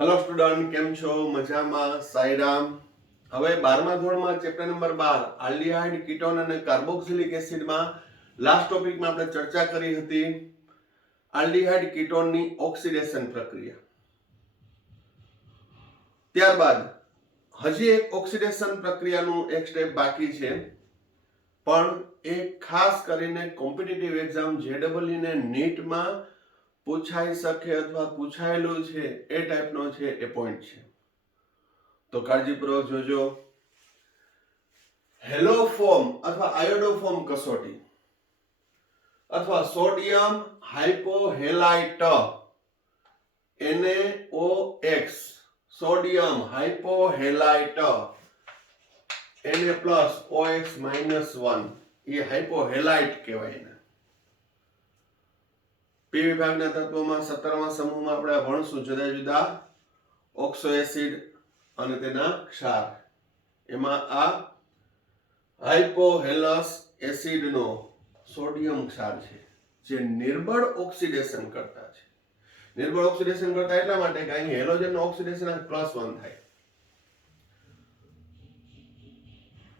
Hello student, કેમ છો? મજામાં? સાઈરામ. હવે 12મા ધોરણમાં ચેપ્ટર નંબર 12 આલ્ડીહાઇડ, કીટોન અને કાર્બોક્સિલિક એસિડમાં લાસ્ટ ટોપિકમાં આપણે ચર્ચા કરી હતી આલ્ડીહાઇડ કીટોનની ઓક્સિડેશન પ્રક્રિયા. ત્યારબાદ હજી એક ઓક્સિડેશન પ્રક્રિયાનું એક સ્ટેપ બાકી છે, પણ એ ખાસ કરીને કોમ્પિટિટિવ એક્ઝામ JEE ને નીટમાં પૂછાઈ શકે અથવા પૂછાયેલું છે એ ટાઈપનો છે, એ પોઈન્ટ છે. તો કાળજીપૂર્વક જોજો. હેલોફોર્મ અથવા આયોડોફોર્મ કસોટી અથવા સોડિયમ હાઇપોહેલાઇટ NaOX સોડિયમ હાઇપોહેલાઇટ Na+OX-1 એ હાઇપોહેલાઇટ કહેવાય ને. પી વિભાગના તત્વોમાં 17મા સમૂહમાં આપણે ભણશું જુદા જુદા ઓક્સો એસિડ અને તેના ક્ષાર. એમાં આ હાઇપોહેલસ એસિડનો સોડિયમ ક્ષાર છે, જે નિર્બળ ઓક્સિડેશન કરતા છે. નિર્બળ ઓક્સિડેશન કરતા એટલા માટે કે અહીં હેલોજનનું ઓક્સિડેશન +1 થાય.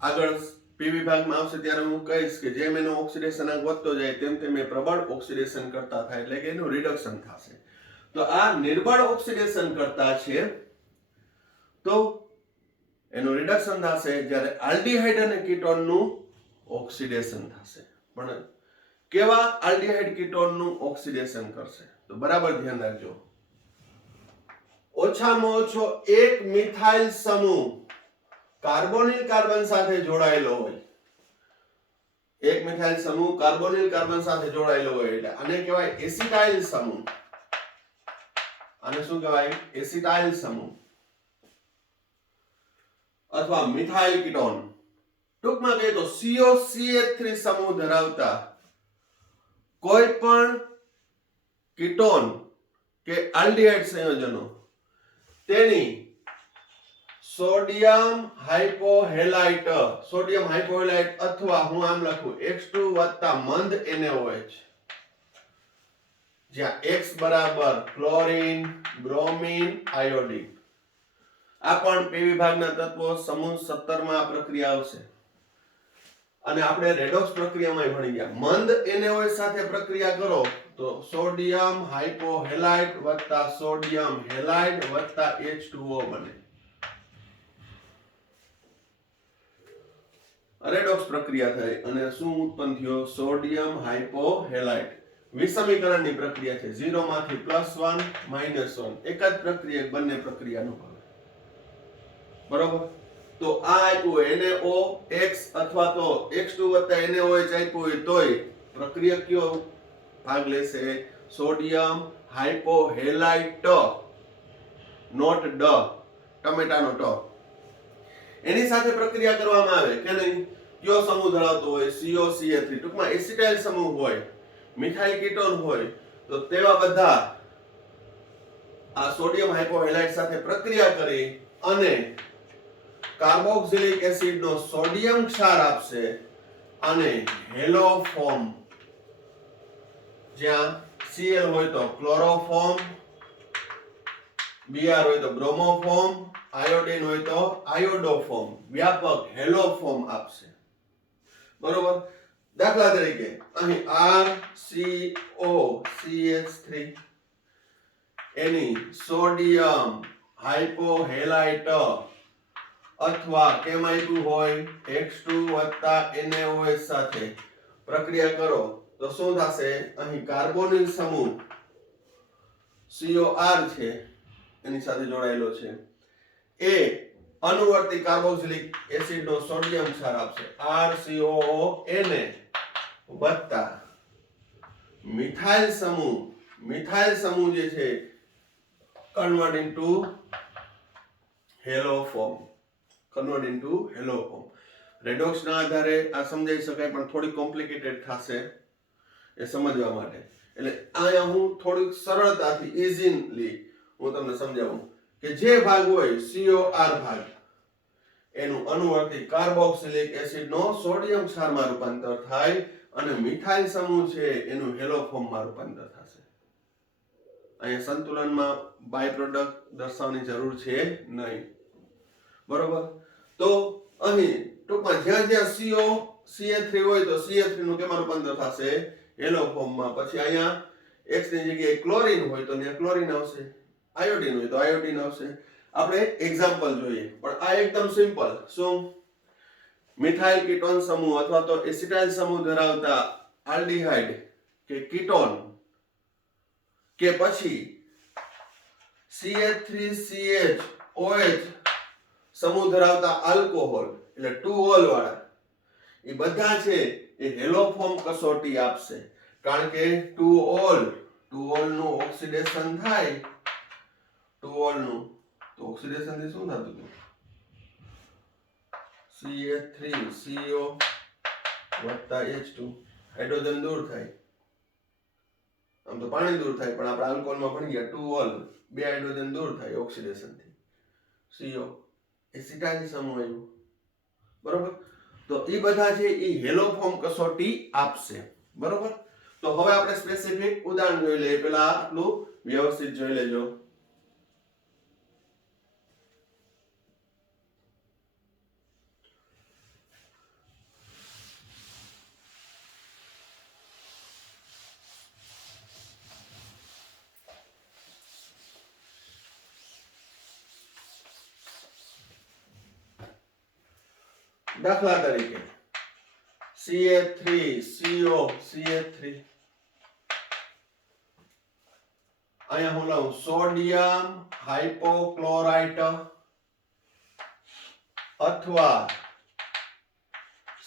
આગળ પી વિભાગમાં આવશે ત્યારે હું કહીશ કે જેમ એનો ઓક્સિડેશન વધતો જાય તેમ તેમ એ પ્રબળ ઓક્સિડેશન કરતા થાય, એટલે કે એનું રિડક્શન થશે. તો આ નિર્બળ ઓક્સિડેશન કરતા છે, તો એનું રિડક્શન થશે જ્યારે આલ્ડીહાઇડ અને કીટોનનું ઓક્સિડેશન થશે. પણ કેવા આલ્ડીહાઇડ કીટોનનું ઓક્સિડેશન કરશે? તો બરાબર ધ્યાન રાખજો. ઓછામાં ઓછો એક મિથાઇલ સમૂહ કાર્બોનિલ કાર્બન સાથે જોડાયેલો હોય. એક મિથાઇલ સમૂહ કાર્બોનિલ કાર્બન સાથે જોડાયેલો હોય એટલે આને કહેવાય એસિટાઇલ સમૂહ. આને શું કહેવાય? એસિટાઇલ સમૂહ અથવા મિથાઇલ કીટોન. ટૂંકમાં કહીએ તો COCH3 સમૂહ ધરાવતા કોઈ પણ કીટોન કે આલ્ડીહાઇડ સંયોજનો તેની સોડિયમ હાઇપોહેલાઇટ અથવા હું આમ લખું X2 મંદ NaOH, જ્યાં X બરાબર ક્લોરીન, બ્રોમીન, આયોડીન. આ પણ પી વિભાગના તત્વો સમૂહ 17 માં પ્રક્રિયા આવશે. અને આપણે રેડોક્સ પ્રક્રિયામાં ભણી ગયા. મંદ NaOH સાથે પ્રક્રિયા કરો તો સોડિયમ હાઇપોહેલાઇટ વત્તા સોડિયમ હેલાઇડ વત્તા H2O બને. રેડોક્સ પ્રક્રિયા થઈ અને શું ઉત્પન્ન થયો? સોડિયમ હાઇપોહેલાઇટ. વિષમીકરણની પ્રક્રિયા છે, 0 માંથી +1 -1. એક જ પ્રક્રિયા બંને પ્રક્રિયાનો ભાગ. બરોબર. તો આ આપ્યું NaOX અથવા તો X2 NaOH આપ્યું હોય તોય પ્રક્રિયા કયો ભાગ લેશે? સોડિયમ હાઇપોહેલાઇટ, નોટ ડ, ટમેટાનો ટ. એની સાથે પ્રક્રિયા કરવામાં આવે કે નહીં? કયો સમૂહ ધરાવતો હોય? COCH3. ટૂંકમાં એસિટાઇલ સમૂહ હોય, મિથાઇલ કીટોન હોય, તો તેવા બધા આ સોડિયમ હાઇપોહેલાઇટ સાથે પ્રક્રિયા કરી અને કાર્બોક્સિલિક એસિડનો સોડિયમ ક્ષાર આપશે અને હેલોફોર્મ, જ્યાં Cl હોય તો ક્લોરોફોર્મ, Br હોય તો બ્રોમોફોર્મ, આયોડીન હોય તો આયોડોફોર્મ, વ્યાપક હેલોફોર્મ આપશે. બરોબર. દાખલા તરીકે અહીં RCOCH3 એની સોડિયમ હાઇપોહેલાઇટ અથવા કેમ આપ્યું હોય? X2 NaOH સાથે પ્રક્રિયા કરો તો શું થશે? અહીં કાર્બોનિલ સમૂહ COR છે, એની સાથે જોડાયેલો છે, એ અનુવર્તી કાર્બોક્સિલિક એસિડનો સોડિયમ ક્ષાર આપશે RCOONA વત્તા મિથાઇલ સમૂહ જે છે કન્વર્ટ ઇન્ટુ હેલોફોર્મ. રેડોક્સ ના આધારે આ સમજાઈ શકાય, પણ થોડી કોમ્પ્લિકેટેડ થશે એ સમજવા માટે. એટલે અહીંયા હું થોડીક સરળતાથી ઇઝીલી હું તમને સમજાવું કે જે ભાગ હોય COR ભાગ, એનું અનુવર્તી કાર્બોક્સિલિક એસિડનો સોડિયમ ક્ષારમાં રૂપાંતર થાય અને મિથાઇલ સમૂહ છે એનું હેલોફોર્મમાં રૂપાંતર થશે. અહીંયા સંતુલનમાં બાય પ્રોડક્ટ દર્શાવવાની જરૂર છે નહીં. બરોબર. તો અહીં ટૂંકમાં જ્યાં જ્યાં CO CH3 હોય તો CH3 નું કેમાં રૂપાંતર થશે? હેલો ફોર્મમાં. પછી અહીંયા X ની જગ્યાએ ક્લોરીન હોય તો ત્યાં ક્લોરીન આવશે, આયોડીન હોય તો આયોડીન આવશે. આપણે એક્ઝામ્પલ જોઈએ, પણ આ એકદમ સિમ્પલ. શું? મિથાઇલ કીટોન સમૂહ અથવા તો એસિટાઇલ સમૂહ ધરાવતા આલ્ડીહાઇડ કે કીટોન કે પછી CH3CHOH સમૂહ ધરાવતા આલ્કોહોલ એટલે 2 ઓલ વાળા એ બધા છે એ હેલો ફોર્મ કસોટી આપશે. કારણ કે 2 ઓલ નું ઓક્સિડેશન થાય, 2 ઓલ નું તો ઓક્સિડેશન થી શું થતું હતું? CH3CO H2 હાઇડ્રોજન દૂર થાય. આમ તો પાણી દૂર થાય, પણ આપણે આલ્કોહોલમાં ભણી ગયા 2 ઓલ, 2 હાઇડ્રોજન દૂર થાય ઓક્સિડેશન થી. CO એસિટાઇલ સમૂહ આવ્યું. બરોબર. તો એ બધા છે એ હેલો ફોર્મ કસોટી આપશે. બરોબર. તો હવે આપણે સ્પેસિફિક ઉદાહરણ જોઈ લઈએ. પહેલા આટલું વ્યવસ્થિત જોઈ લેજો. દાખલા તરીકે CH3CO CH3, અહીંયા હું લઉં સોડિયમ હાઇપોક્લોરાઇટ અથવા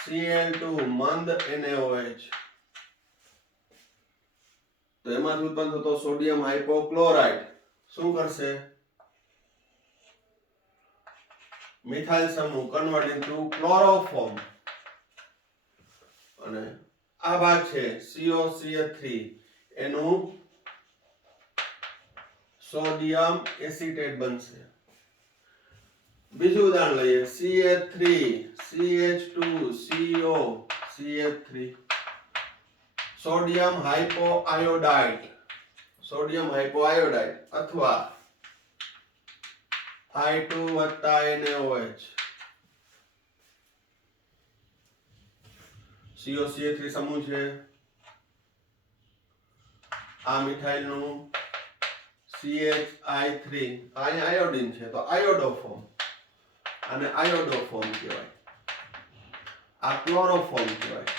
Cl2 મંદ NaOH. તો એમાંથી ઉત્પન્ન થતો સોડિયમ હાઇપોક્લોરાઇટ શું કરશે? મિથાઇલ સમૂહ કન્વર્ટ ઇન્ટુ ક્લોરોફોર્મ, અને આ ભાગ છે COCH3 એનું સોડિયમ એસિટેટ બનશે. બીજું ઉદાહરણ લઈએ CH3 CH2CO CH3 સોડિયમ હાઇપોઆયોડાઇડ અથવા I2 NaOH. COCH3 સમૂહ છે, આ મિથાઇલ નું CHI3, અહીંયા આયોડીન છે તો આયોડોફોર્મ, અને આયોડોફોર્મ કહેવાય. આ ક્લોરોફોર્મ કહેવાય.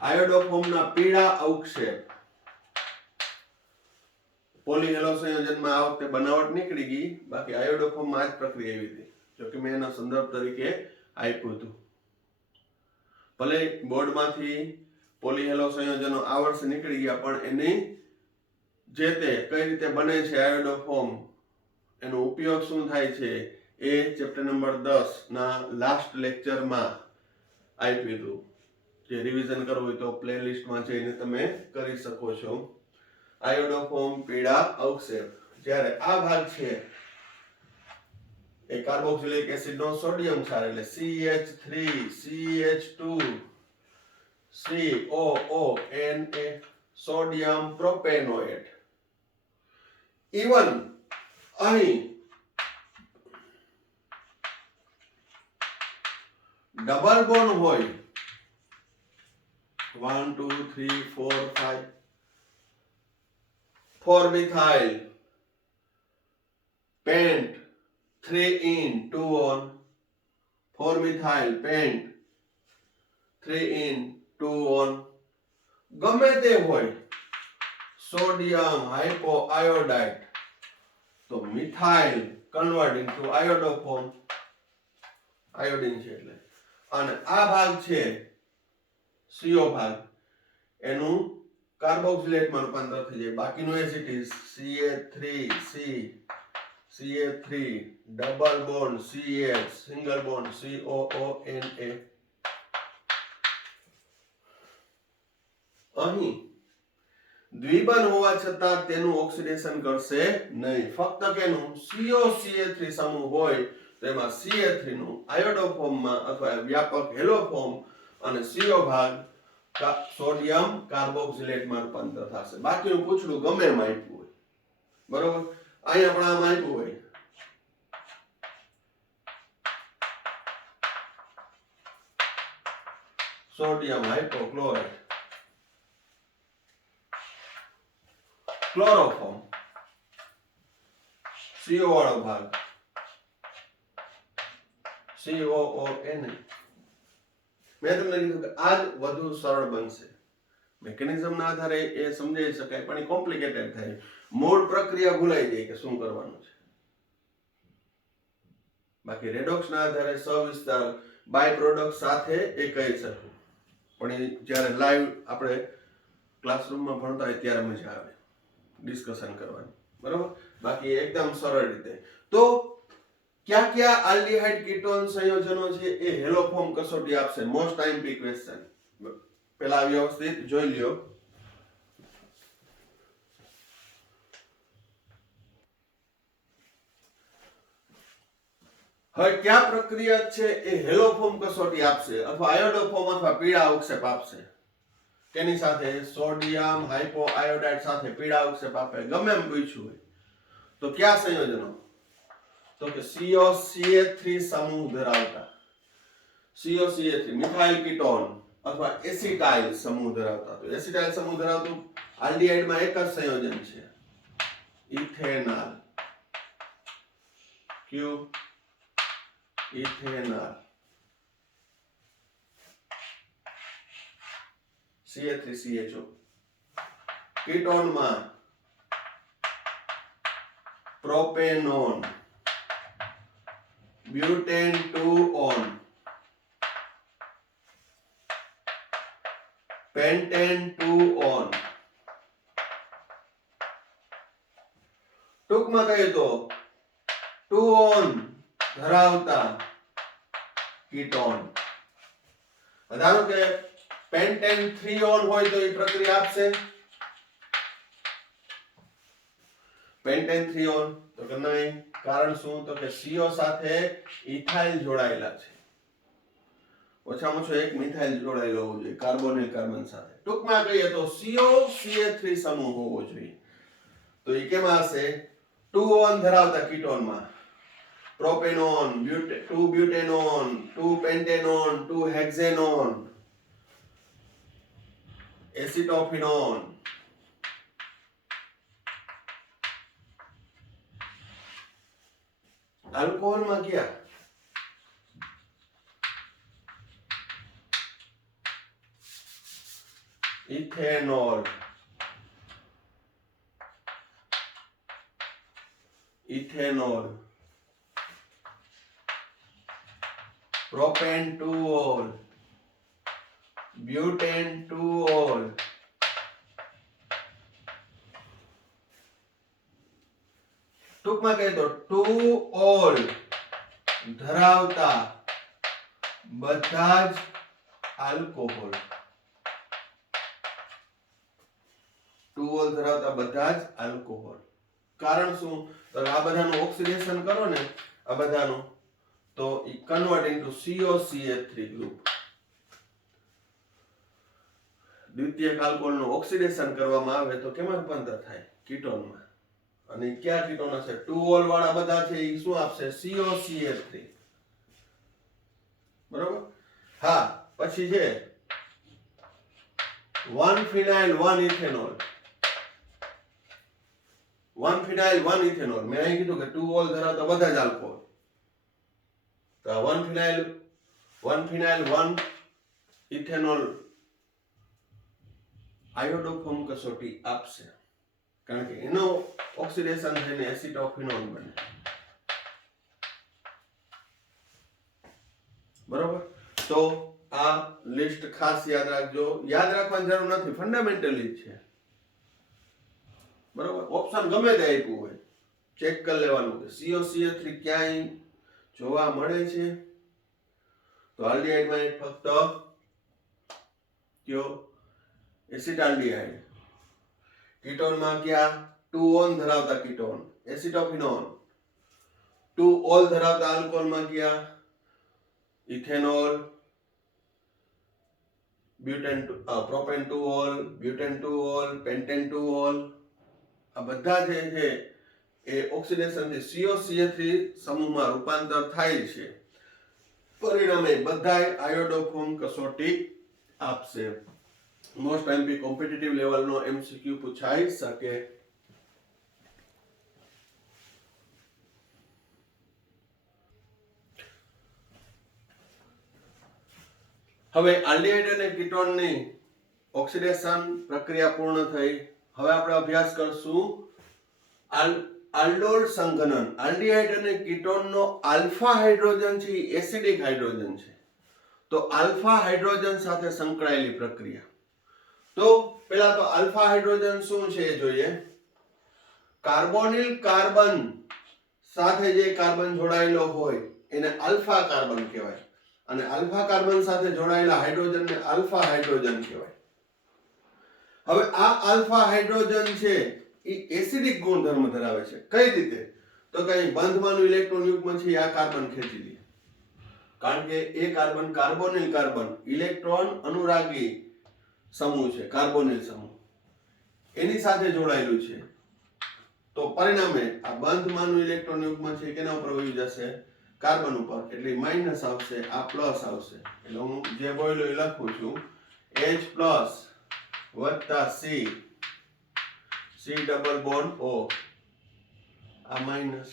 આયોડોફોર્મના પીળા અવક્ષેપ પોલીહેલો સંયોજનમાં આ વખતે બનાવટ નીકળી ગઈ, બાકી આયોડોફોર્મમાં આ જ પ્રક્રિયા એવી હતી. જો કે મેં એના સંદર્ભ તરીકે આપ્યું હતું. ભલે બોર્ડમાંથી પોલીહેલો સંયોજનો આ વર્ષે નીકળી ગયા, પણ એની જે તે કઈ રીતે બને છે આયોડોફોર્મ, એનો ઉપયોગ શું થાય છે એ ચેપ્ટર નંબર 10 ના લાસ્ટ લેક્ચરમાં આપ્યું હતું. જે રિવિઝન કરવું હોય તો પ્લેલિસ્ટમાં જઈને તમે કરી શકો છો. આયોડોફોર્મ પીળા અવક્ષેપ. જ્યારે આ ભાગ છે એ કાર્બોક્સિલિક એસિડ નો સોડિયમ ક્ષાર એટલે CH3 CH2 COONA sodium propanoate. Even અહીં ડબલ બોન્ડ હોય 1 2 3 4 5 4 methyl pent 3 in 2 on 4 methyl pent 3 in 2 on ગમે તે હોય સોડિયમ હાઇપોઆયોડાઇડ તો મિથાઇલ કન્વર્ટ ઇન્ટુ આયોડોફોર્મ, આયોડીન છે એટલે. અને આ ભાગ છે CO ભાગ, એનું કાર્બોક્સિલેટમાં રૂપાંતર થઈ જાય. બાકીનું as it is CH3C CH3 double bond CH single bond COONA. અહીં દ્વિબંધ હોવા છતાં તેનું ઓક્સિડેશન કરશે નહીં. ફક્ત કેનું COCH3 સમૂહ હોય તો એમાં CH3 નું આયોડોફોર્મમાં અથવા વ્યાપક હેલો ફોર્મ અને CO ભાગ સોડિયમ કાર્બોક્સિલેટમાં રૂપાંતર થશે. બાકીનું પૂછડું ગમે એમ આપ્યું હોય, બરોબર. અહીંયા પણ આમ આપ્યું હોય સોડિયમ હાઇપોક્લોરાઇડ, ક્લોરોફોર્મ CO વાળો ભાગ COON. મેં તમને કીધું કે આ જ વધુ સરળ બનશે. મેકેનિઝમના આધારે એ સમજાઈ શકાય, પણ એ કોમ્પ્લિકેટેડ થાય. મૂળ પ્રક્રિયા ભૂલાઈ જાય કે શું કરવાનું છે. બાકી રેડોક્સના આધારે સવિસ્તાર બાય પ્રોડક્ટ સાથે એ કહી શકું, પણ એ જ્યારે લાઈવ આપણે ક્લાસરૂમમાં ભણતા હોય ત્યારે મજા આવે ડિસ્કશન કરવાની, બરાબર. બાકી એકદમ સરળ રીતે. તો ક્યાં ક્યાં આલ્ડીહાઇડ કીટોન સંયોજનો છે એ હેલો ફોર્મ કસોટી આપશે. Most IMP question. પેલા વ્યવસ્થિત જોઈ લ્યો. હવે ક્યાં પ્રક્રિયા છે એ હેલો ફોર્મ કસોટી આપશે, અથવા આયોડો ફોર્મ અથવા પીળા અવક્ષેપ આપશે. તેની સાથે સોડિયમ હાઇપો આયોડાઇડ સાથે પીળા અવક્ષેપ આપે, ગમે એમ પૂછ્યું હોય તો કયા સંયોજનો? તો કે COCH3 સમૂહ ધરાવતા, COCH3 મિથાઇલ કીટોન અથવા એસિટાઇલ સમૂહ ધરાવતા. તો એસિટાઇલ સમૂહ ધરાવતું આલ્ડીહાઇડમાં એક જ સંયોજન છે, ઇથેનોલ. ક્યુ? ઇથેનોલ. CH3CHO. કીટોનમાં propanone, butane 2-on, pentane 2-on. ટૂંકમાં કહીએ તો 2-on ધરાવતા કીટોન. ધારો કે પેન્ટેન 3-on હોય તો એ પ્રક્રિયા આપશે પેન્ટેન 3-on. તો કે નહીં. કારણ શું? તો કે CO સાથે ઇથાઇલ જોડાયેલા છે, ઓછામાં ઓછો એક મિથાઇલ જોડાયેલો હોવો જોઈએ કાર્બોનિલ કાર્બન સાથે. ટૂંકમાં કહીએ તો COCH3 સમૂહ હોવો જોઈએ. તો એ કેમાં હશે? 2-on ધરાવતા કીટોનમાં propanone, 2-butanone, 2-pentanone, 2-hexanone, acetophenone. આલ્કોહોલમાં ક્યાં? Ethanol, ethanol, propane 2-ol, butane 2-ol. ટૂંકમાં કહીએ તો 2-ol ધરાવતા બધા જ આલ્કોહોલ. 2-ol ધરાવતા બધા જ આલ્કોહોલ. કારણ શું? તો આ બધાનું ઓક્સિડેશન કરો ને, આ બધાનું, તો ઈ કન્વર્ટ ઇન્ટુ COCH3 ગ્રુપ. દ્વિતીયક આલ્કોહોલનું ઓક્સિડેશન કરવામાં આવે તો કેમાં રૂપાંતર થાય? કીટોનમાં. અને કયા કીટોન હશે? 2-ol વાળા બધા છે એ શું આપશે? COCH3. બરોબર. હા, પછી છે 1-phenyl 1-ethanol. 1-phenyl 1-ethanol. મેં અહીં કીધું કે 2-ol ધરાવતા બધા જ આલ્કોહોલ. તો 1-phenyl 1-ethanol આયોડો ફોર્મ કસોટી આપશે, કારણ કે એનો ઓક્સિડેશન થઈને એસિટોફિનોન બને. બરોબર. તો આ લિસ્ટ ખાસ યાદ રાખજો. યાદ રાખવાની જરૂર નથી, ફંડામેન્ટલી જ છે. બરોબર. ઓપ્શન ગમે તે આપ્યું હોય, ચેક કરી લેવાનું કે COCH3 ક્યાંય જોવા મળે છે. તો આલ્ડીહાઇડમાં ફક્ત કયો? એસિટાલ્ડીહાઇડ. કીટોનમાં ક્યાં? 2-on ધરાવતા કીટોન એસિટોફિનોન. 2-ol ધરાવતા આલ્કોહોલમાં ક્યાં? Ethanol, propane 2 all, butane 2 all, pentane 2 all, આ બધા જે છે એ ઓક્સિડેશનથી COCH3 સમૂહમાં રૂપાંતર થાય છે. પરિણામે બધાય આયોડો ફોર્મ કસોટી આપશે. મોસ્ટ એમપી કોમ્પિટિટિવ લેવલનો MCQ પૂછાઈ શકે. હવે આલ્ડીહાઇડ અને કીટોનની ઓક્સિડેશન પ્રક્રિયા પૂર્ણ થઈ. હવે આપણે અભ્યાસ કરશું આલ્ડોલ સંઘનન. આલ્ડીહાઇડ અને કીટોનનો આલ્ફા હાઇડ્રોજન છે એ એસિડિક હાઇડ્રોજન છે. તો આલ્ફા હાઇડ્રોજન સાથે સંકળાયેલી પ્રક્રિયા. તો પહેલા તો આલ્ફા હાઇડ્રોજન શું છે એ જોઈએ. કાર્બોનિલ કાર્બન સાથે જે કાર્બન જોડાયેલો હોય એને આલ્ફા કાર્બન કહેવાય અને આલ્ફા કાર્બન સાથે જોડાયેલા હાઇડ્રોજનને આલ્ફા હાઇડ્રોજન કહેવાય. હવે આ આલ્ફા હાઇડ્રોજન છે એ એસિડિક ગુણધર્મ ધરાવે છે. કઈ રીતે? તો કે અહીં બંધમાંનું ઇલેક્ટ્રોન યુગ્મ છે આ કાર્બન ખેંચી લે. કારણ કે એ કાર્બન કાર્બોનિલ કાર્બન ઇલેક્ટ્રોન અનુરાગી સમૂહ છે, કાર્બોનિલ સમૂહ એની સાથે જોડાયેલું છે. તો પરિણામે આ બંધમાંનું ઇલેક્ટ્રોન યુગ્મ છે કેના ઉપર વહી જશે? કાર્બન ઉપર. એટલે માઈનસ આવશે, આ પ્લસ આવશે. એટલે હું જે બોલ્યો એ લખું છું H પ્લસ વત્તા C ડબલ બોન્ડ O, આ માઈનસ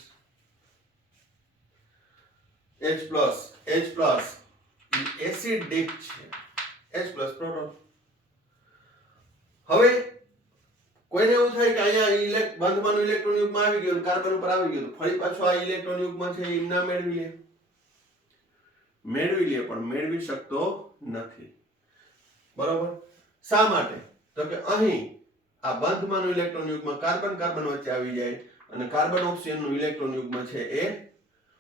H પ્લસ એસિડિક છે, H પ્લસ પ્રોટોન. હવે કોઈને એવું થાય કે અહીંયા બંધમાંનું ઇલેક્ટ્રોન યુગ્મ આવી ગયું, કાર્બન ઉપર આવી ગયું, ફરી પાછું આ ઇલેક્ટ્રોન યુગ્મ છે એ ના મેળવી લે, પણ મેળવી શકતો નથી. બરોબર? શા માટે? તો કે અહીં આ બંધમાંનું ઇલેક્ટ્રોન યુગ્મ કાર્બન કાર્બન વચ્ચે આવી જાય અને કાર્બન ઓક્સિજન નું ઇલેક્ટ્રોન યુગ્મ છે એ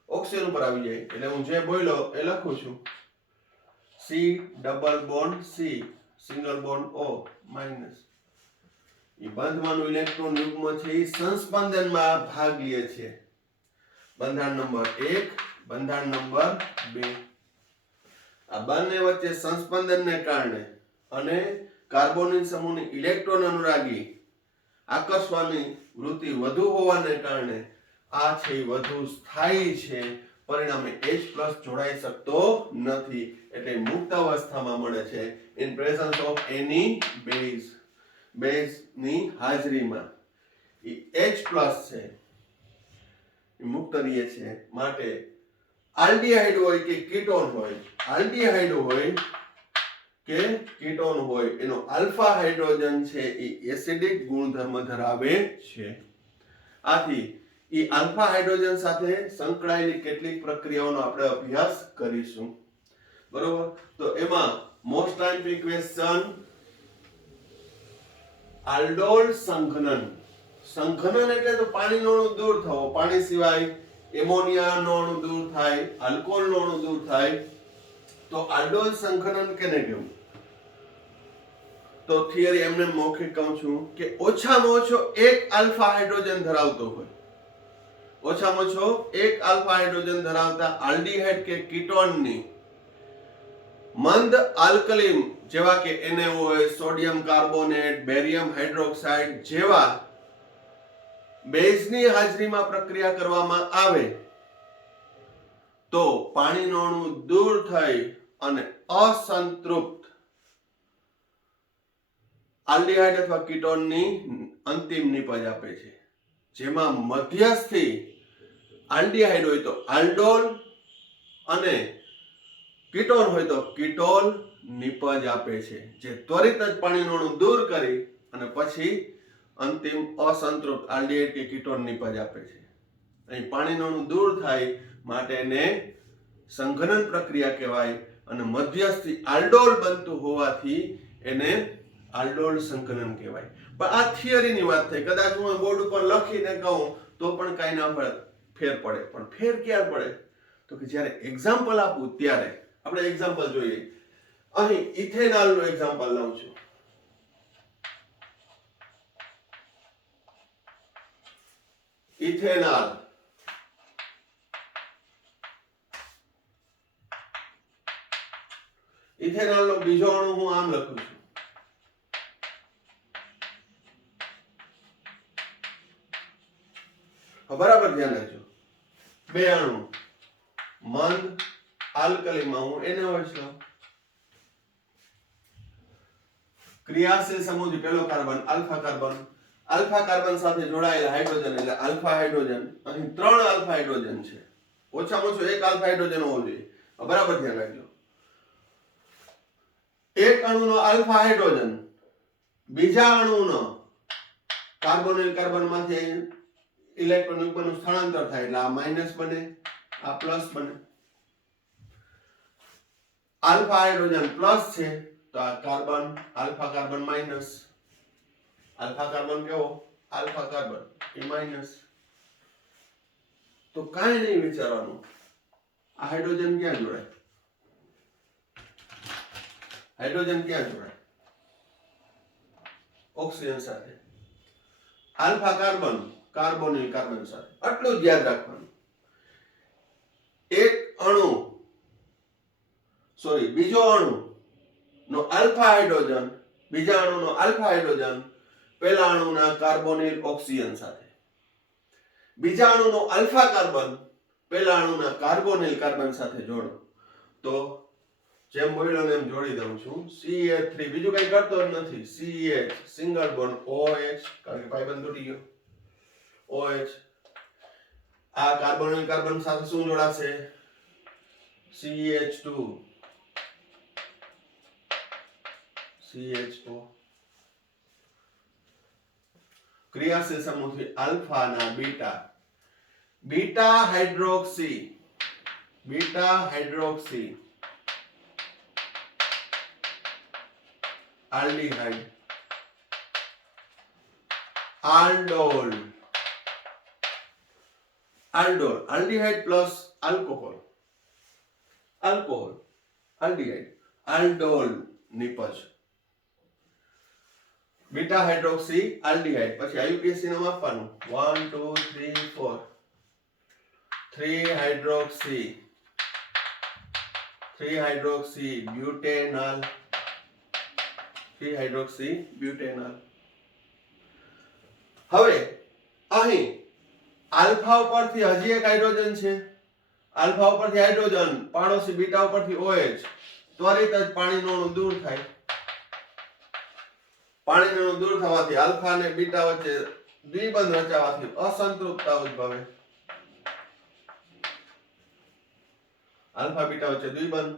ઓક્સિજન ઉપર આવી જાય. એટલે હું જે બોલ્યો એ લખું છું C double bond C single bond O minus. એ બંધમાંનું ઇલેક્ટ્રોન યુગ્મ છે એ સંસ્પંદનમાં ભાગ લે છે. બંધારણ નંબર 1, બંધારણ નંબર 2. આ બંને વચ્ચે સંસ્પંદનને કારણે અને કાર્બોનિલ સમૂહની ઇલેક્ટ્રોન અનુરાગી આકર્ષવાની વૃત્તિ વધુ હોવાને કારણે આ છે વધુ સ્થાયી છે. પરિણામે H પ્લસ જોડાઈ શકતો નથી. એટલે મુક્ત અવસ્થામાં મળે છે in presence of any base ની હાજરીમાં. H પ્લસ છે એ મુક્ત રહે છે. માટે આલ્ડીહાઇડ હોય કે કીટોન હોય, આલ્ડીહાઇડ હોય કે કીટોન હોય એનો આલ્ફા હાઇડ્રોજન છે એ એસિડિક ગુણધર્મ ધરાવે છે. આથી એ આલ્ફા હાઇડ્રોજન સાથે સંકળાયેલી કેટલીક પ્રક્રિયાઓનો આપણે અભ્યાસ કરીશું. બરોબર? તો એમાં મોસ્ટ ટાઈમ ક્વેશ્ચન આલ્ડોલ સંઘનન. સંઘનન એટલે તો પાણીનો અણુ દૂર થવો. પાણી સિવાય એમોનિયાનો અણુ દૂર થાય, આલ્કોહોલનો અણુ દૂર થાય. તો આલ્ડોલ સંઘનન કેને કહેવું? તો થિયરી એમને મૌખિક કહું છું કે ઓછામાં ઓછો એક આલ્ફા હાઇડ્રોજન ધરાવતો હોય, ઓછામાં ઓછો એક આલ્ફા હાઇડ્રોજન ધરાવતા આલ્ડીહાઇડ કે કીટોનની મંદ આલ્કલીન જેવા કે NaOH, sodium carbonate, barium hydroxide જેવા બેઝની હાજરીમાં પ્રક્રિયા કરવામાં આવે તો પાણીનો અણુ દૂર થઈ અને અસંતૃપ્ત આલ્ડીહાઇડ અથવા કીટોનની અંતિમ નિપજ આપે છે. જેમાં મધ્યસ્થી આલ્ડીહાઇડ હોય તો આલ્ડોલ અને કીટોન હોય તો કીટોલ નિપજ આપે છે, જે ત્વરિત જ પાણીનો અણુ દૂર કરી અને પછી અંતિમ અસંતૃપ્ત આલ્ડીહાઇડ કે કીટોન નિપજ આપે છે. અહીં પાણીનો અણુ દૂર થાય માટે એને સંઘનન પ્રક્રિયા કહેવાય અને મધ્યસ્થી આલ્ડોલ બનતું હોવાથી એને આલ્ડોલ સંઘનન કહેવાય. પણ આ થિયરીની વાત થઈ. કદાચ હું બોર્ડ ઉપર લખીને કહું તો પણ કાંઈ ના ફેર પડે. પણ ફેર ક્યારે પડે? તો કે જ્યારે એક્ઝામ્પલ આપું ત્યારે. આપણે એક્ઝામ્પલ જોઈએ. અહીં ઇથેનોલનું એક્ઝામ્પલ લઉં છું. ઇથેનોલ મિથેનોલનો બીજો અણુ હું આમ લખું છું, બરાબર ધ્યાન રાખજો. બે અણુ મંદ આલ્કલીમાં હું NaOH લઉં. ક્રિયાશીલ સમૂહથી પહેલો કાર્બન આલ્ફા કાર્બન સાથે જોડાયેલા હાઇડ્રોજન એટલે આલ્ફા હાઇડ્રોજન. અહીં 3 આલ્ફા હાઇડ્રોજન છે, ઓછામાં ઓછું એક આલ્ફા હાઇડ્રોજન હોવો જોઈએ. બરાબર ધ્યાન રાખજો. એક અણુનો આલ્ફા હાઇડ્રોજન બીજા અણુનો કાર્બોનિલ કાર્બનમાંથી ઇલેક્ટ્રોન ઉપરનું સ્થળાંતર થાય એટલે આ માઈનસ બને, આ પ્લસ બને. આલ્ફા હાઇડ્રોજન પ્લસ છે તો આ carbon alpha carbon minus. Alpha carbon કેવો? આલ્ફા કાર્બન એ માઈનસ. તો કાંઈ નહીં વિચારવાનું, આ હાઇડ્રોજન ક્યાં જોડાય? હાઇડ્રોજન ક્યાં જોડાય? ઓક્સિજન સાથે. આલ્ફા કાર્બન કાર્બોનિલ કાર્બન સાથે. આટલું જ યાદ રાખવાનું. એક અણુ બીજો અણુ નો આલ્ફા હાઇડ્રોજન બીજા અણુનો આલ્ફા હાઇડ્રોજન પહેલા અણુના કાર્બોનિલ ઓક્સિજન સાથે. બીજા અણુનો આલ્ફા કાર્બન પહેલા અણુના કાર્બોનિલ કાર્બન સાથે જોડો તો જેમ બોલ્યો ને એમ જોડી દઉં છું. CH3 બીજું કઈ કરતો જ નથી. CH સિંગલ બોન્ડ OH કારણ કે પાઇબંધ તૂટી ગયો. OH આ કાર્બોનિલ કાર્બન સાથે શું જોડાશે? CH2 CHO. ક્રિયાશીલ સમૂહથી આલ્ફા ના beta hydroxy aldehyde aldehyde plus alcohol aldehyde aldol નિપજ. બીટા હાઇડ્રોક્સી આલ્ડીહાઇડ પછી IUPAC નામ આપવાનું 1 2 3 4 3 હાઇડ્રોક્સી બ્યુટેનલ હવે અહીં આલ્ફા ઉપરથી હજી એક હાઇડ્રોજન છે. આલ્ફા ઉપરથી હાઇડ્રોજન પાડોશી બીટા ઉપરથી OH ત્વરિત જ પાણીનો અણુ દૂર થાય. પાણીનો અણુ દૂર થવાથી આલ્ફા અને બીટા વચ્ચે દ્વિબંધ રચાવાથી અસંતૃપ્તતા ઉદ્ભવે. આલ્ફા બીટા વચ્ચે દ્વિબંધ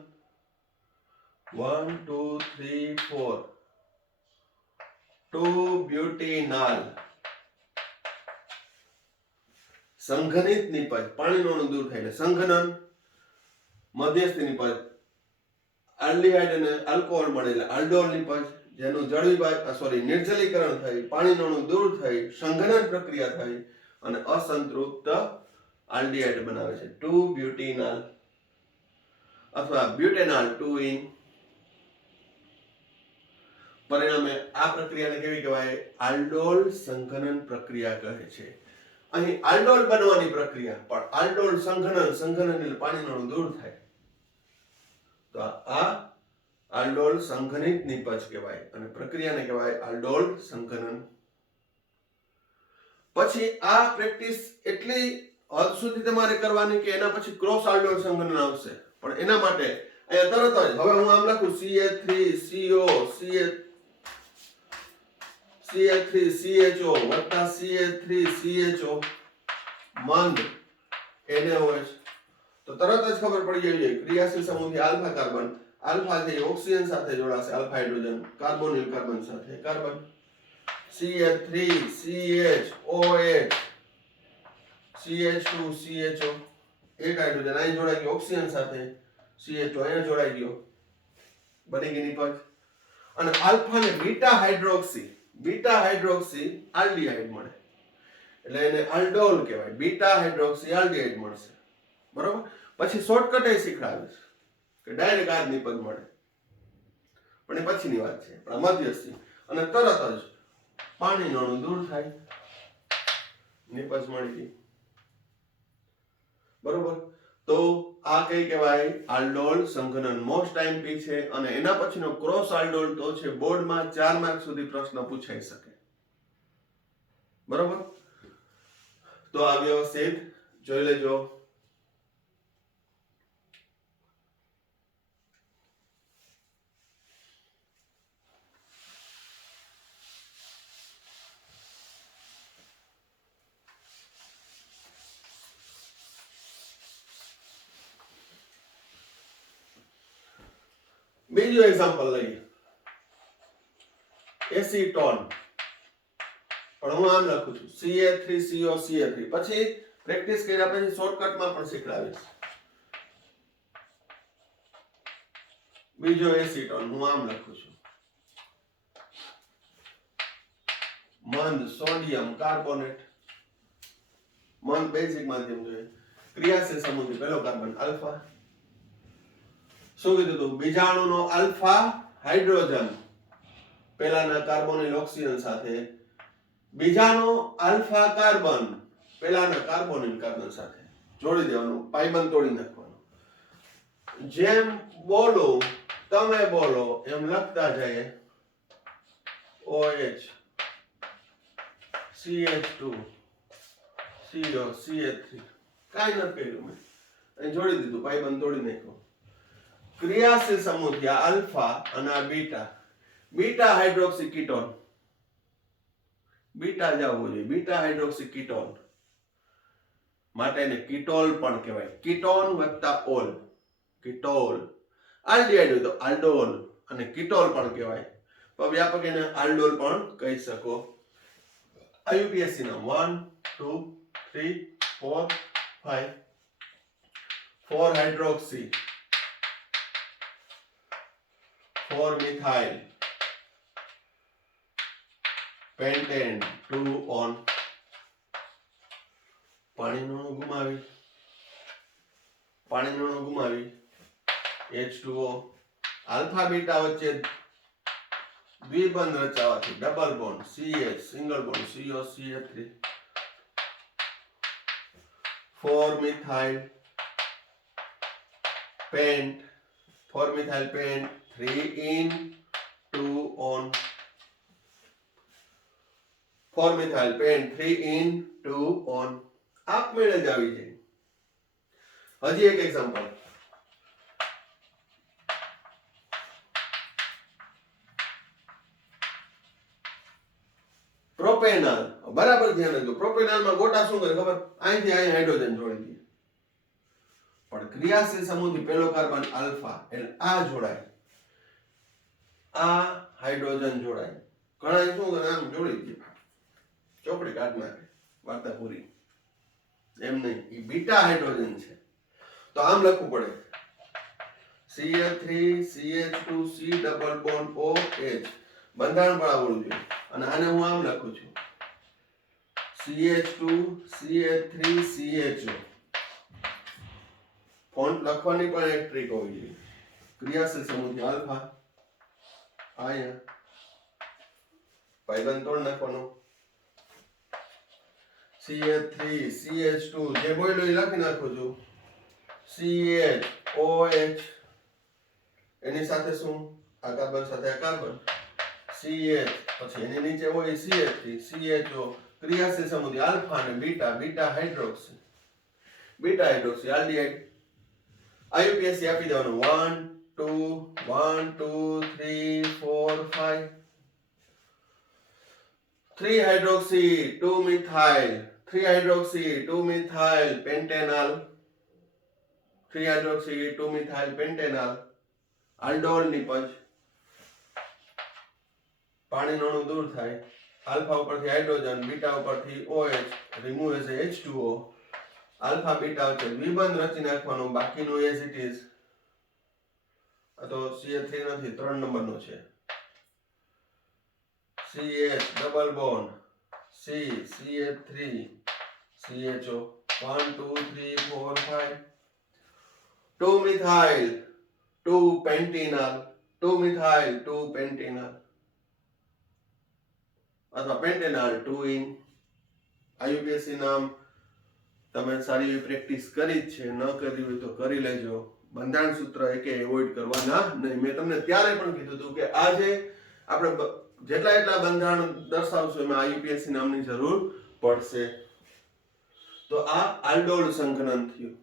1 2 3 4 2 બ્યુટેનલ સંઘનિત નિપજ પાણીનો અણુ દૂર થાય એટલે સંઘનન. મધ્યસ્થી નિપજ આલ્ડીહાઇડ અને આલ્કોહોલ મળે એટલે આલ્ડોલ નિપજ જેનું નિર્જલીકરણ થઈ પાણીનો અણુ દૂર થઈ સંઘનન પ્રક્રિયા થઈ અને અસંતૃપ્ત આલ્ડીહાઇડ બનાવે છે 2 બ્યુટેનલ અથવા બ્યુટેનલ 2 ઇન. પરિણામે આ પ્રક્રિયાને કેવી કહેવાય? આલ્ડોલ સંઘનન પ્રક્રિયા કહે છે. અહીં આલ્ડોલ બનવાની પ્રક્રિયા પણ આલ્ડોલ સંઘનન એટલે પાણીનો અણુ દૂર થાય તો આ આલ્ડોલ સંઘનિત નિપજ કહેવાય અને પ્રક્રિયાને કહેવાય આલ્ડોલ સંઘનન. પછી આ પ્રેક્ટિસ એટલી હદ સુધી તમારે કરવાની કે એના પછી ક્રોસ આલ્ડોલ સંઘનન આવશે. પણ એના માટે અહીંયા તરત જ હવે હું આમ લખું CH3CO વત્તા CH3CHO મંદ NaOH તો તરત જ ખબર પડી જવી જોઈએ ક્રિયાશીલ સમૂહથી આલ્ફા કાર્બન આલ્ફા છે ઓક્સિજન સાથે જોડાશે આલ્ફા હાઇડ્રોજન કાર્બોનિલ કાર્બન સાથે કાર્બન CH3CHOH CH2CHO એક હાઇડ્રોજન અહીં જોડાઈ ગયો ઓક્સિજન સાથે CHO અહીંયા જોડાઈ ગયો બની ગઈ નિપજ. અને આલ્ફા ને બીટા હાઇડ્રોક્સી આલ્ડીહાઇડ મળે એટલે એને આલ્ડોલ કહેવાય. બીટા હાઇડ્રોક્સી આલ્ડીહાઇડ મળશે. બરોબર. પછી શોર્ટકટ એ શીખડાવીશ કે ડાયરેક્ટ આ જ નિપજ મળે પણ એ પછીની વાત છે. પણ મધ્યસ્થી અને તરત જ પાણીનો અણુ દૂર થાય નિપજ મળી ગઈ. બરોબર. તો આ કઈ કહેવાય? આલ્ડોલ સંઘનન. મોસ્ટ આઈએમપી છે અને એના પછીનો ક્રોસ આલ્ડોલ તો છે બોર્ડમાં 4 માર્ક સુધી પ્રશ્ન પૂછાઈ શકે. બરોબર? તો આ વ્યવસ્થિત જોઈ લેજો. બીજું એક્ઝામ્પલ લઈએ. એસીટોન. પણ હું આમ લખું છું CH3COCH3. પછી પ્રેક્ટિસ કર્યા પછી શોર્ટકટમાં પણ શીખડાવીશ. બીજો એસીટોન હું આમ લખું છું. મંદ સોડિયમ કાર્બોનેટ. મંદ બેઝિક માધ્યમ જોઈએ. ક્રિયાશીલ સમૂહથી પહેલો કાર્બન આલ્ફા. શું કીધું હતું? બીજાણુનો આલ્ફા હાઇડ્રોજન પહેલાના કાર્બોનિલ ઓક્સિજન સાથે, બીજાનો આલ્ફા કાર્બન પહેલાના કાર્બોનિલ કાર્બન સાથે જોડી દેવાનું, પાયબંધ તોડી નાખવાનું. જેમ બોલો તમે બોલો એમ લખતા જઈએ. OH CH2 CO CH3 કાઈ નથી કર્યું મેં, અહીં જોડી દીધું, પાયબંધ તોડી નાખ્યો. ક્રિયાશીલ સમૂહથી આ આલ્ફા અને આ beta. Beta hydroxy ketone. Beta જ આવવું જોઈએ. બીટા હાઇડ્રોક્સી કીટોન માટે એને કીટોલ પણ કહેવાય. કીટોન વત્તા ઓલ, કીટોલ. આલ્ડિહાઇડ હોય તો આલ્ડોલ અને કીટોલ પણ કહેવાય. તો વ્યાપક એને આલ્ડોલ પણ કહી શકો. IUPAC ના 1 2 3 4 5 4 હાઇડ્રોક્સી 4 મિથાઇલ પેન્ટેન 2 ઓન. પાણીનો ગુમાવી H2O. આલ્ફા બીટા વચ્ચે દ્વિબંધ રચાવાથી double bond CH single bond CO CH3 4 methyl pent 4 methyl pent 3 in 2 on. 4 methyl pent 3 in 2 on. આપમેળે જ આવી જાય. હજી એક એક્ઝામ્પલ. પ્રોપેનોલ. બરાબર ધ્યાન રાખજો. પ્રોપેનોલમાં ગોટા શું કરે ખબર? અહીંથી અહીં હાઇડ્રોજન જોડી દે. પણ ક્રિયાશીલ સમૂહથી પહેલો કાર્બન આલ્ફા એટલે આ જોડાય, આ હાઇડ્રોજન જોડાય. ઘણા શું કરે? આમ જોડી દે, ચોકડી કાઢ નાખે, વાર્તા પૂરી. એમ નહીં, એ બીટા હાઇડ્રોજન છે. તો આમ લખવું પડે CH3 CH2 C double bond OH. બંધારણ પણ આવડવું જોઈએ. અને આને હું આમ લખું છું CH2 CH3 CHO. ફોન્ટ લખવાની પણ એક ટ્રીક હોવી જોઈએ. ક્રિયાશીલ સમૂહથી આલ્ફા આયા પાયબંધ તોડ નાખવાનો. CH3 CH2 જે બોલ્યો એ લખી નાખું છું. CHOH એની સાથે શું? આ કાર્બન સાથે આ કાર્બન CH, પછી એની નીચે હોય CH3 CHO. ક્રિયાશીલ સમૂહથી આલ્ફા અને beta. Beta hydroxy aldehyde. IUPAC આપી દેવાનું 1 2 3 4 5. 3 hydroxy 2 methyl 3 hydroxy 2 methyl pentanal. 3 hydroxy 2 methyl pentanal. Aldol નિપજ. પાણીનો અણુ દૂર થાય. આલ્ફા ઉપરથી હાઇડ્રોજન, બીટા ઉપરથી OH, remove as H2O. Alpha beta વચ્ચે દ્વિબંધ રચી નાખવાનો, બાકીનું એઝ ઇટ ઇઝ. આ તો CH3 નથી, 3 નંબરનો છે. CH double bond C CH3 CHO 1 2 3 4 5. 2 methyl 2 પેન્ટેનલ 2 methyl 2 પેન્ટેનલ અથવા પેન્ટેનલ 2 in. IUPAC નામ તમે સારી એવી પ્રેક્ટિસ કરી જ છે, ન કરી હોય તો કરી લેજો. બંધારણ સૂત્ર એકે એવોઇડ કરવાના નહીં. મેં તમને ત્યારે પણ કીધું હતું કે આજે આપણે જેટલા એટલા બંધારણ દર્શાવશું એમાં આઈયુપીએસસી નામની જરૂર પડશે. તો આ આલ્ડોલ સંઘનન થયું.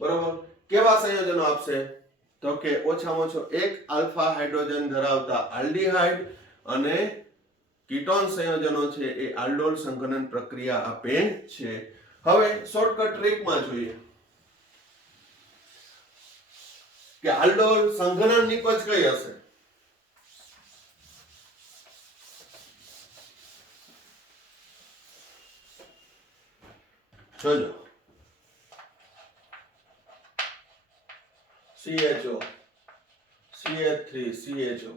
બરોબર. કેવા સંયોજનો આપશે? તો કે ઓછામાં ઓછો એક આલ્ફા હાઇડ્રોજન ધરાવતા આલ્ડીહાઇડ અને કીટોન સંયોજનો છે એ આલ્ડોલ સંઘનન પ્રક્રિયા આપે છે. હવે શોર્ટકટ ટ્રીકમાં જોઈએ કે આલ્ડોલ સંઘનન નિપજ કઈ હશે. જોજો CHO CH3 CHO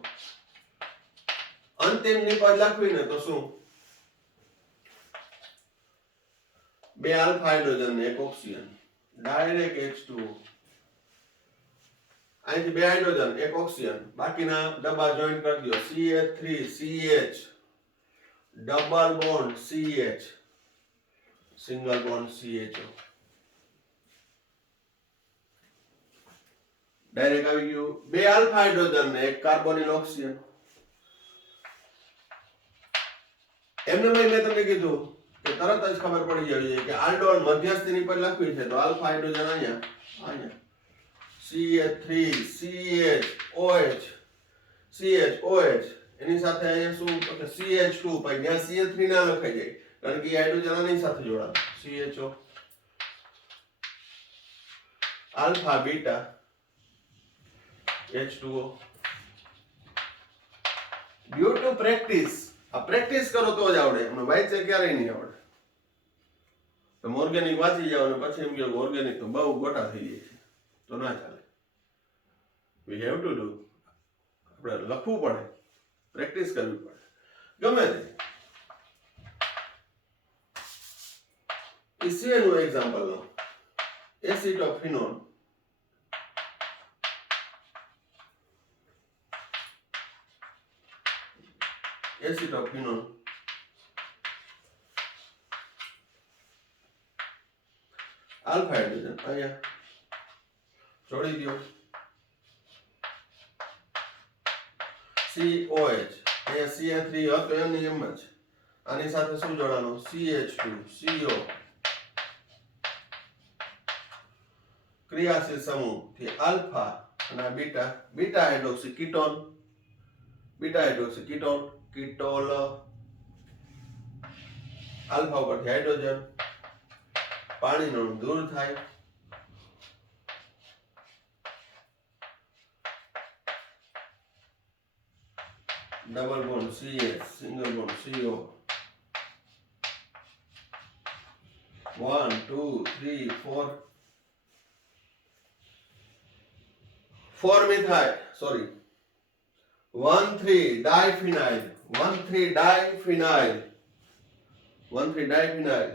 અંતિમ નિપજ લખવી ને તો શું? બે આલ્ફા હાઇડ્રોજન ને એક ઓક્સિજન, ડાયરેક્ટ H2O. અહીંથી બે હાઇડ્રોજન એક ઓક્સિજન, બાકીના ડબ્બા જોઈન્ટ કરી દો. CH3 CH double bond CH single bond CHO. Direct આવી ગયું. બે આલ્ફા હાઇડ્રોજન ને એક કાર્બોનિલ ઓક્સિજન. એમને મેં તમને કીધું કે તરત જ ખબર પડી જવી જોઈએ કે આલ્ડોલ મધ્યસ્થીની પર લખવી છે તો આલ્ફા હાઇડ્રોજન અહીંયા CH3 CHOH CHOH એની સાથે અહીંયા શું તો કે CH2 ભાઈ ત્યાં CH3 ના લખાઈ જાય કારણ કે હાઇડ્રોજન આની સાથે જોડાય. CHO alpha beta H2O. Due to practice. આ પ્રેક્ટિસ કરો તો જ આવડે. એમને વાંચે ક્યારેય નહીં આવડે. તમે ઓર્ગેનિક વાંચી જાવ ને પછી એમ કહો ઓર્ગેનિક તો બહુ ગોટા થઈ જાય છે તો ના ચાલે. We have to do. આપણે લખવું પડે, પ્રેક્ટિસ કરવી પડે. ગમે તે ઈસીએનું એક્ઝામ્પલ લો. એસિટોફિનોન એસિટોફિનોન આલ્ફા હાઇડ્રોજન અહીંયા જોડી દો. COH અહીંયા CH3 હતો એની એમ જ. આની સાથે શું જોડાનું? CH2 CO. ક્રિયાશીલ સમૂહ થી આલ્ફા અને beta. Beta hydroxy ketone. Beta hydroxy ketone ketol. Alpha ઉપરથી હાઇડ્રોજન, પાણીનો અણુ દૂર થાય. Double bond CH single bond CO. 1 2 3 4 4 methyl sorry 1,3 diphenyl 1,3 diphenyl 1,3 diphenyl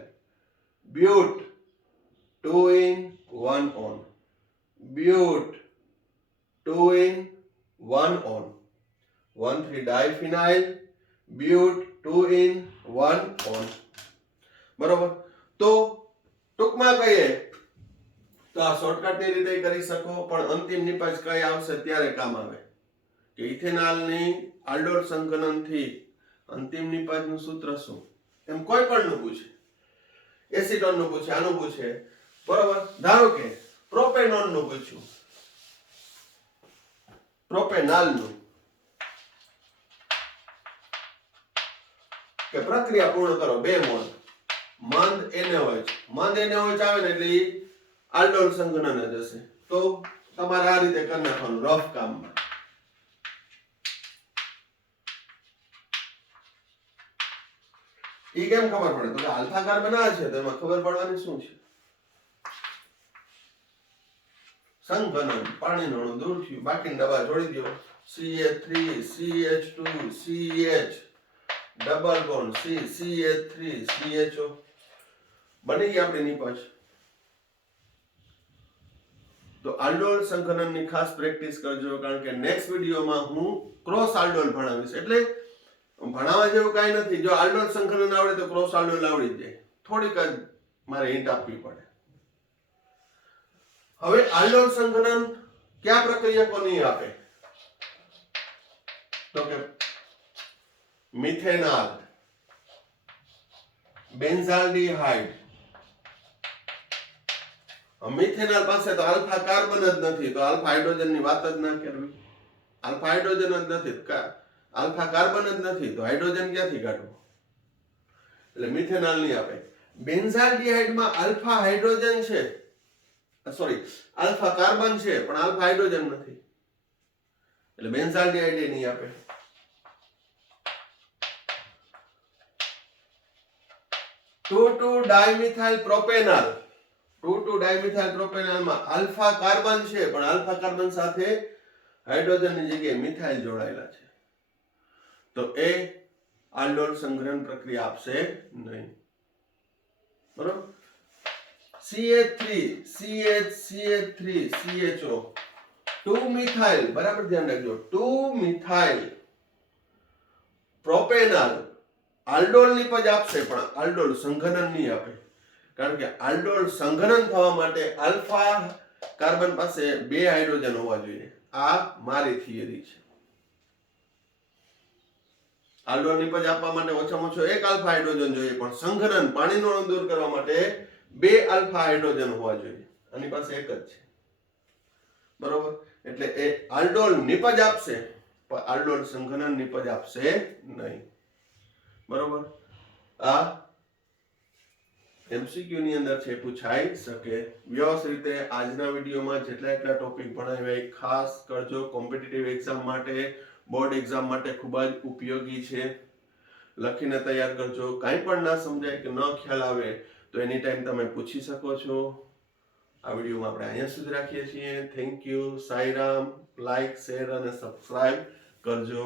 but 2 in 1 on but 2 in 1 on 1,3 diphenyl but 2 in 1 on. બરોબર. તો ટૂંકમાં કહીએ તો આ શોર્ટકટ ની રીતે કરી શકો પણ અંતિમ નિપજ કઈ આવશે ત્યારે કામ આવે કે ઇથેનોલની આલ્ડોલ સંકલન થી અંતિમ નિપજ નું સૂત્ર શું એમ કોઈ પણ નું પૂછે. એસિટોન નું પૂછે, આનું પૂછે. બરોબર. ધારો કે પ્રોપેનોન નું પૂછ્યું, પ્રોપેનાલ નું કે પ્રક્રિયા પૂર્ણ કરો 2 મોલ મંદ NaOH. મંદ NaOH આવે ને એટલે આલ્ડોલ સંઘનન જ હશે. તો તમારે આ રીતે કરી નાખવાનું રફ કામમાં. ઈ કેમ ખબર પડે? તો કે આલ્ફા કાર્બન આ છે તો એમાં ખબર પડવાની શું છે? સંઘનન. પાણીનો અણુ દૂર થયું, બાકીની દવા જોડી દો. CH3 CH2 CH double bond CH3 CHO. બની ગઈ આપણી નિપજ. તો આલ્ડોલ સંઘનનની ખાસ પ્રેક્ટિસ કરજો કારણ કે નેક્સ્ટ વિડીયોમાં હું ક્રોસ આલ્ડોલ ભણાવીશ. એટલે ભણાવવા જેવું કાંઈ નથી. જો આલ્ડોલ સંઘનન આવડે તો ક્રોસ આલ્ડોલ આવડી જાય. થોડીક જ મારે હિન્ટ આપવી પડે. હવે આલ્ડોલ સંઘનન કયા પ્રક્રિયકોની આપે? તો કે મિથેનોલ, બેન્ઝાલ્ડીહાઇડ. મિથેનોલ પાસે તો આલ્ફા કાર્બન જ નથી, તો આલ્ફા હાઇડ્રોજન ની વાત જ ના કરવી. આલ્ફા હાઇડ્રોજન જ નથી, આલ્ફા કાર્બન જ નથી, તો હાઇડ્રોજન ક્યાંથી કાઢવું? એટલે મિથેનોલ ની આપે. બેન્ઝાલ્ડીહાઇડ માં આલ્ફા હાઇડ્રોજન છે, સોરી આલ્ફા કાર્બન છે પણ આલ્ફા હાઇડ્રોજન નથી, એટલે બેન્ઝાલ્ડીહાઇડ નહીં આપે. 2,2-ડાયમિથાઇલ પ્રોપેનોલ, 2,2-ડાયમિથાઇલ પ્રોપેનોલ માં આલ્ફા કાર્બન છે પણ આલ્ફા કાર્બન સાથે હાઇડ્રોજન ની જગ્યાએ મિથાઇલ જોડાયેલા છે, તો એ આલ્ડોલ સંઘનન પ્રક્રિયા આપશે નહીં. બરોબર. CH3 CH3 CHO 2-મિથાઇલ, બરાબર ધ્યાન રાખજો, 2-મિથાઇલ પ્રોપેનોલ આલ્ડોલ ની પજ આપશે પણ આલ્ડોલ સંઘનન નહીં આપે, કારણ કે આલ્ડોલ સંઘનન થવા માટે આલ્ફા કાર્બન પાસે 2 હાઇડ્રોજન હોવા જોઈએ. આ મારી થિયરી છે. આલ્ડોલ ની પજ આપવા માટે ઓછામાં ઓછો 1 આલ્ફા હાઇડ્રોજન જોઈએ, પણ સંઘનન પાણીનો અણુ દૂર કરવા માટે 2 આલ્ફા હાઇડ્રોજન હોવા જોઈએ. આની પાસે એક જ છે. બરોબર. એટલે એ આલ્ડોલ નિપજ આપશે પણ આલ્ડોલ સંઘનન નિપજ આપશે નહીં. બરોબર. આ એમસીક્યુ ની અંદર છે, પૂછાઈ શકે. વ્યવસ્થિત રીતે આજના વિડીયોમાં જેટલા એટલા ટોપિક ભણાવ્યા ખાસ કરજો. કોમ્પિટિટિવ એક્ઝામ માટે, બોર્ડ એક્ઝામ માટે ખૂબ જ ઉપયોગી છે. લખીને તૈયાર કરજો. કાંઈ પણ ના સમજાય કે ન ખ્યાલ આવે તો એની ટાઈમ તમે પૂછી શકો છો. આ વિડીયોમાં આપણે અહીંયા સુધી રાખીએ છીએ. Thank you. Sairam. Like, share અને સબસ્ક્રાઇબ કરજો.